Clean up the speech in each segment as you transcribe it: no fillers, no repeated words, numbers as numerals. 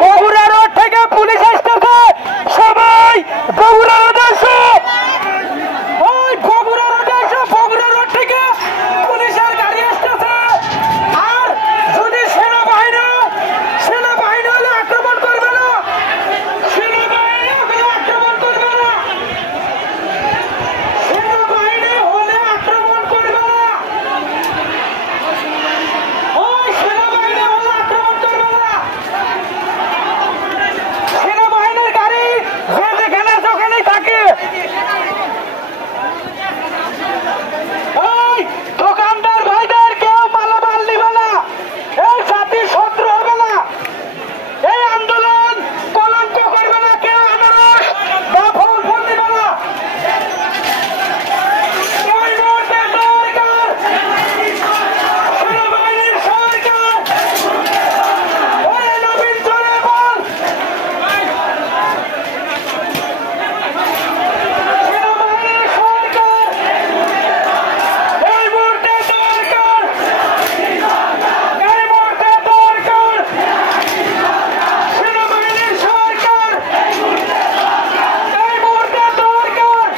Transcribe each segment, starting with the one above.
Bogura road থেকে police আসতেছে, সবাই বগুড়া রোডে এসো, বগুড়া রোডে এসো, বগুড়া রোড থেকে পুলিশের গাড়ি আসতেছে। আর যদি সেনাবাহিনী হলে আক্রমণ করবে না, সেনাবাহিনী হলে আক্রমণ করবে না, সেনাবাহিনী হলে আক্রমণ করবে না, সেনাবাহিনী হলে আক্রমণ করবে না। সেনাবাহিনীর গাড়ি যেখানে আছে ওখানেই থাকে। দোকানদার ভাইদের কেউ মালামাল নিবে না, এই জাতি শত্রু হবে না, এই আন্দোলন কলঙ্ক করবে না, কেউ আনারস বা ফল ফুল দিবে না। ওই মুহূর্তে সরকার, সেনাবাহিনীর সরকার, ওরে নবীন চলে বল, সেনাবাহিনীর সরকার, এই মুহূর্তে দরকার, এই মুহূর্তে দরকার, সেনাবাহিনীর সরকার, এই মুহূর্তে দরকার,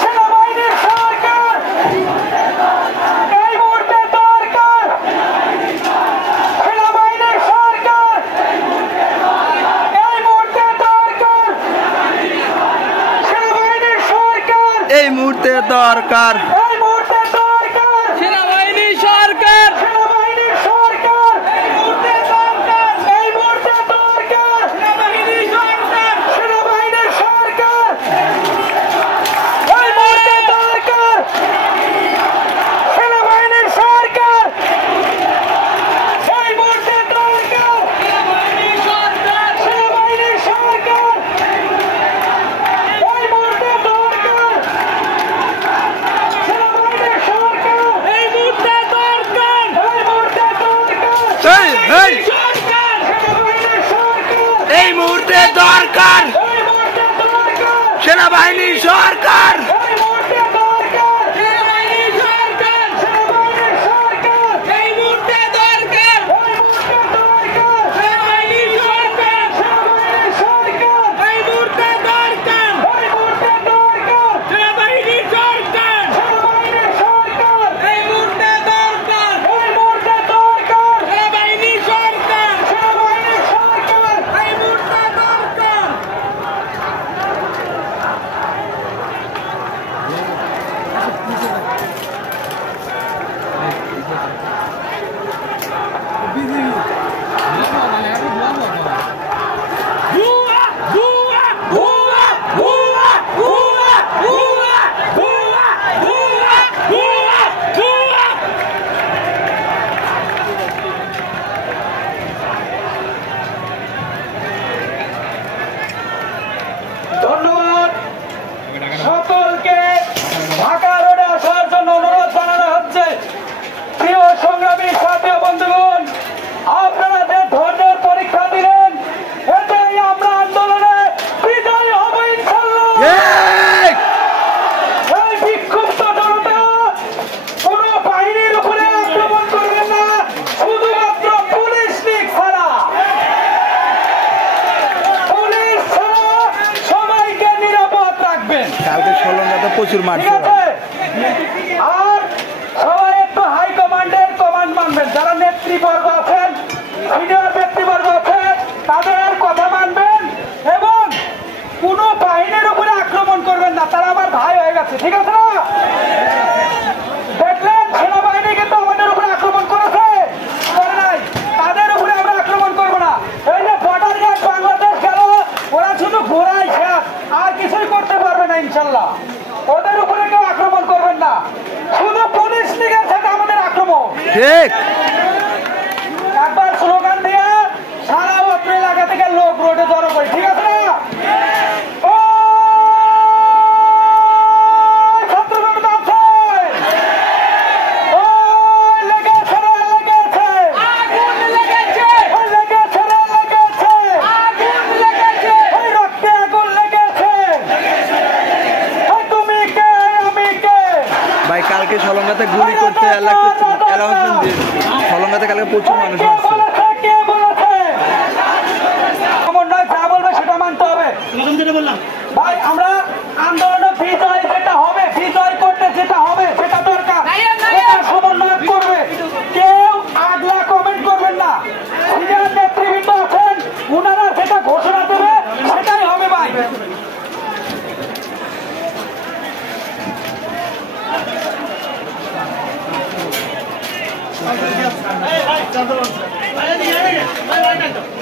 সেনাবাহিনীর সরকার, এই মুহূর্তে দরকার, সেনাবাহিনীর সরকার, এই মুহূর্তে দরকার, সেনাবাহিনীর সরকার, এই মুহূর্তে দরকার, সেনাবাহিনীর সরকার, এই মুহূর্তে দরকার, এই মুহূর্তে দরকার, সেনাবাহিনী সরকার, সেনাবাহিনীর সরকার, এই মুহূর্তে দরকার, এই মুহূর্তে দরকার, সেনাবাহিনীর সরকার, সেনাবাহিনীর সরকার, এই মুহূর্তে দরকার, সেনাবাহিনীর সরকার, এই মুহূর্তে দরকার, সেনাবাহিনীর সরকার, সেনাবাহিনীর সরকার, এই মুহূর্তে দরকার, সেনাবাহিনীর সরকার, এই মুহূর্তে দরকার, এই মুহূর্তে দরকার, এই এই সরকার, সেনাবাহিনীর সরকার, এই মুহূর্তে দরকার, এই মুহূর্তে দরকার, সেনাবাহিনী সরকার, এই মুহূর্তে দরকার, সেনাবাহিনীর সরকার, সেনাবাহিনীর সরকার, এই মুহূর্তে দরকার, এই মুহূর্তে দরকার, সেনাবাহিনীর সরকার, সেনাবাহিনীর সরকার, এই মুহূর্তে দরকার, এই মুহূর্তে দরকার, সেনাবাহিনীর সরকার, সেনাবাহিনীর সরকার, এই মুহূর্তে দরকার, এই মুহূর্তে দরকার, সেনাবাহিনীর সরকার, সেনাবাহিনীর সরকার, এই মুহূর্তে দরকার। ধন্যবাদ সকলকে ঢাকা রোডে আসার জন্য অনুরোধ জানানো হচ্ছে। প্রিয় সংগ্রামী সাথী বন্ধুগণ, আপনারা যে ধৈর্যের পরীক্ষা দিলেন, এতেই আমরা আন্দোলনে বিজয়ী হব ইনশাআল্লাহ। এই বিক্ষুব্ধ জনতা কোনো বাহিনীর উপরে আক্রমণ করবেন না, শুধুমাত্র পুলিশ লীগ ছাড়া, পুলিশ ছাড়া সবাইকে নিরাপদ রাখবেন। কালকে 16 তো প্রচুর ঠিক মারছে। আছে? আর সবাই একটু হাই কমান্ডের কমান্ড মানবেন। যারা নেতৃবর্গ আছেন, সিনিয়র ব্যক্তিবর্গ আছেন, তাদের কথা মানবেন এবং কোনো বাহিনীর উপরে আক্রমণ করবেন না। তারা আমার ভাই হয়ে গেছে, ঠিক আছে না? দেখলেন সেনাবাহিনী কিন্তু আমাদের উপরে আক্রমণ করেছে, করে নাই। তাদের উপরে আমরা আক্রমণ করবো না। এই যে বর্ডার গার্ড বাংলাদেশ গেল, ওরা শুধু ঘোরাই শেষ, আর কিছুই করতে পারবে না ইনশাল্লাহ। ওদের উপরে কেউ আক্রমণ করবেন না, শুধু পুলিশ লীগের সাথে আমাদের আক্রমণ। ঠিক একবার স্লোগান দিয়ে সারা অত্র এলাকা থেকে লোক রোডে জড়ো করে, ঠিক আছে না? ও ছাত্র জনতা আছে, ও লেগেছে রে, লেগেছে, আগুন লেগেছে, লেগেছে রে, লেগেছে, আগুন লেগেছে, রক্তে আগুন লেগেছে, কালকে সলঙ্গাতে গুলি করতে অ্যানাউন্সমেন্ট দিয়েছে। সলঙ্গাতে কালকে প্রচুর মানুষ আসছে। যা বলবে সেটা মানতে হবে। ভাই আমরা আন্দোলনে বিজয় যেটা হবে, বিজয় করতে যেটা হবে সেটা দরকার, সেটা সমন্বয় করবে। কেউ আগলা কমেন্ট করবেন না। সিনিয়র নেতৃবৃন্দ আছেন, ওনারা যেটা ঘোষণা দেবে সেটাই হবে ভাই। ভাই